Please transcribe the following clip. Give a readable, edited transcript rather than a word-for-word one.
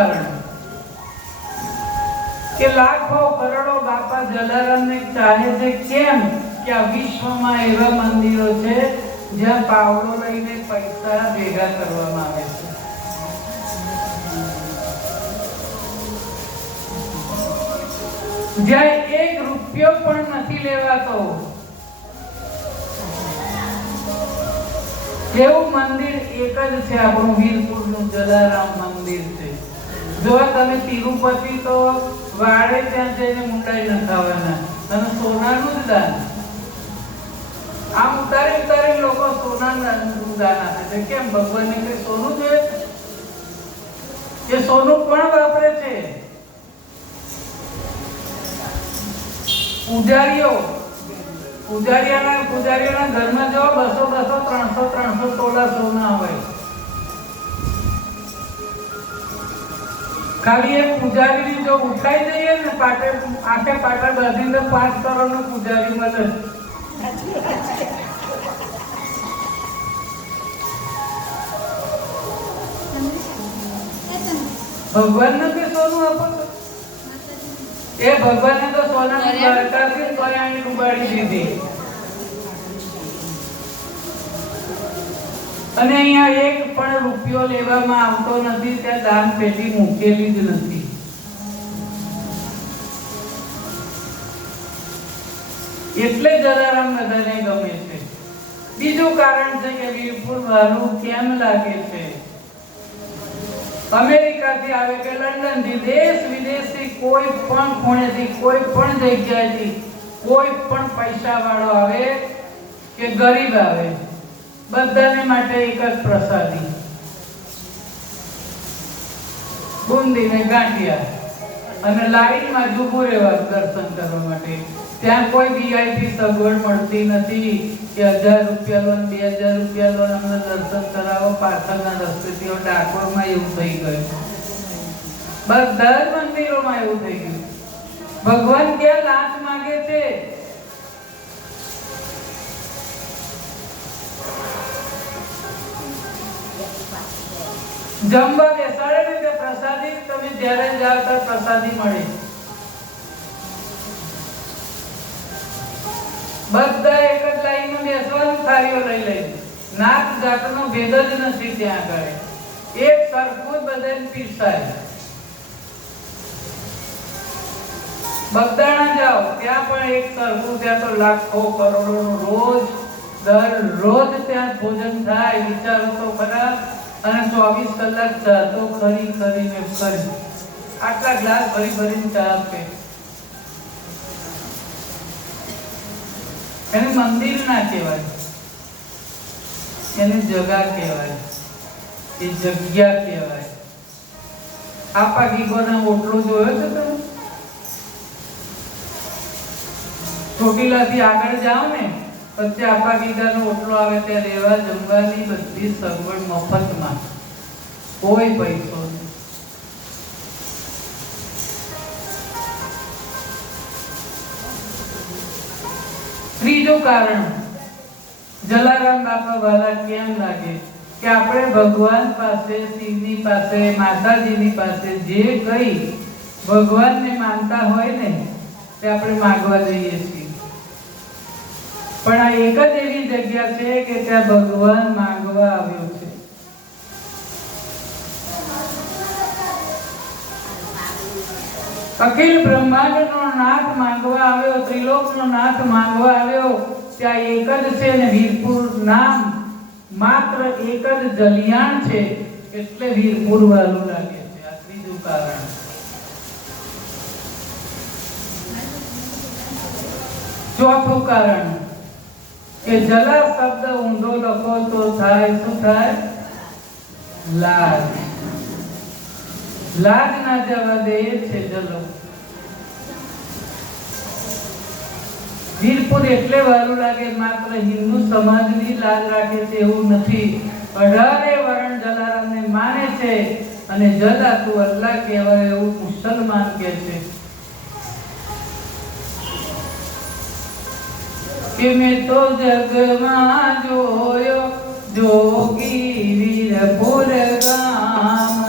કારણ કે લાખો કરોડો બાપા જલારામને ચાહે છે. કેમ કે આ વિશ્વમાં એવા મંદિરો છે જ્યાં પાવડો લઈને પૈસા ભેગા કરવામાં આવે છે. જ્યાં 1 રૂપિયો પણ નથી લેવાતો એવું મંદિર એક જ છે, આપણું વીરપુરનું જલારામ મંદિર છે. જો તમે તિરુપતિ તો વાડે ત્યાં જઈને મુંડાઈ નખાવાના અને સોનાનું જ દાન. આમ ઉતારી લોકો સોનાનું દાન આપે છે. કેમ? ભગવાનને કઈ સોનું જોઈએ કે સોનું પણ વાપરે છે. પૂજારીઓના ઘરમાં જો 200 300 તોલા સોના હોય. ખાલી એક પૂજારી જો ઉઠાઈ જઈએ ને આખે પાટા બાંધીને 5 કરોડ નો પૂજારી મળે. ભગવાન ને કે સોનું આપો એ ભગવાનને તો સોનાની બરકતથી સોનાની ડૂબાડી દીધી. અને અહીંયા 1 પણ રૂપિયો લેવામાં આવતો નથી. ત્યાં દાન પેટી મૂકેલી જ નથી. એટલે જલારામ બધાને ગમે છે. બીજું કારણ છે કે વીરપુર વાળું કેમ લાગે છે? અમેરિકાથી આવે કે લંડનથી, દેશ વિદેશથી, કોઈ પણ ખૂણેથી, કોઈ પણ જગ્યાએથી, કોઈ પણ પૈસા વાળો આવે કે ગરીબ આવે, બધાને માટે એક જ પ્રસાદી, બુંદી ને ગાંઠિયા. અને લાઈનમાં ઊભું રહેવા દર્શન કરવા માટે. ત્યાં કોઈ વીઆઈપી સગવડ મળતી નથી કે 1000 રૂપિયા લો, 2000 રૂપિયા લો, અમને દર્શન કરાવો. પાછળના રસ્તેથી ડાકોરમાં એવું થઈ ગયું. બધા જ મંદિરોમાં એવું થઈ ગયું. ભગવાન ક્યાં લાંચ માંગે છે? જમવા બેસાડે ને તે પ્રસાદી, તમે જ્યારે જાવ ત્યારે પ્રસાદી મળે. બધા એક જ લાઈનમાં બેસવાનું, થાળીઓ લઈ લઈને. નાત જાતનો ભેદ જ નથી ત્યાં આગળ. એક સરખું બધાને પીરસાય. બગદાણા જાઓ ત્યાં પણ એક સરખું. ત્યાં તો લાખો કરોડોનું દરરોજ ત્યાં ભોજન થાય. વિચારો તો ખરા. અને 24 કલાક ચા તો ખરી. આટલા ગ્લાસ ભરીને ચા આપે. એને મંદિર ના કહેવાય, એને જગા કહેવાય, એ જગ્યા કહેવાય. આપા ગીગોનો ઓટલો જોયો છે તમે? ચોટીલાથી આગળ જાઓ ને પછી આપા ગીગાનો ઓટલો આવે. ત્યાં રહેવા જમવાની બધી સગવડ મફતમાં, કોઈ પૈસો નહીં. ત્રીજું કારણ જલારામ બાપા વાલા કેમ લાગે કે આપણે ભગવાન પાસે, શિવની પાસે, માતાજીની પાસે જે કઈ ભગવાનને માનતા હોય ને તે આપણે માંગવા જઈએ છીએ. પણ આ એક જ એવી જગ્યા છે કે ત્યાં ભગવાન માંગવા આવ્યો છે. અખિલ બ્રહ્માંડનો નાથ માંગવા આવ્યો, ત્રિલોકનો નાથ માંગવા આવ્યો. ત્યાં એક જ છે ને વીરપુર નામ માત્ર એક જ જલિયાણ છે, એટલે વીરપુર વાળું લાગે છે. આ ત્રીજું કારણ. ચોથું કારણ કે જલા શબ્દ ઊંધો લખો તો થાય શું થાય? લાજ. લાજ ના જવા દે છે જલો. વીરપુર એટલે વારું લાગે માત્ર હિન્દુ સમાજની લાજ રાખે છે એવું નથી. 18 વર્ણ જલારામને માને છે અને જલા તું અલ્લાહ કહેવાય એવું મુસલમાન કહે છે. કે મેં તો જગમાં જોયો જોગી વીરપુર ગામ.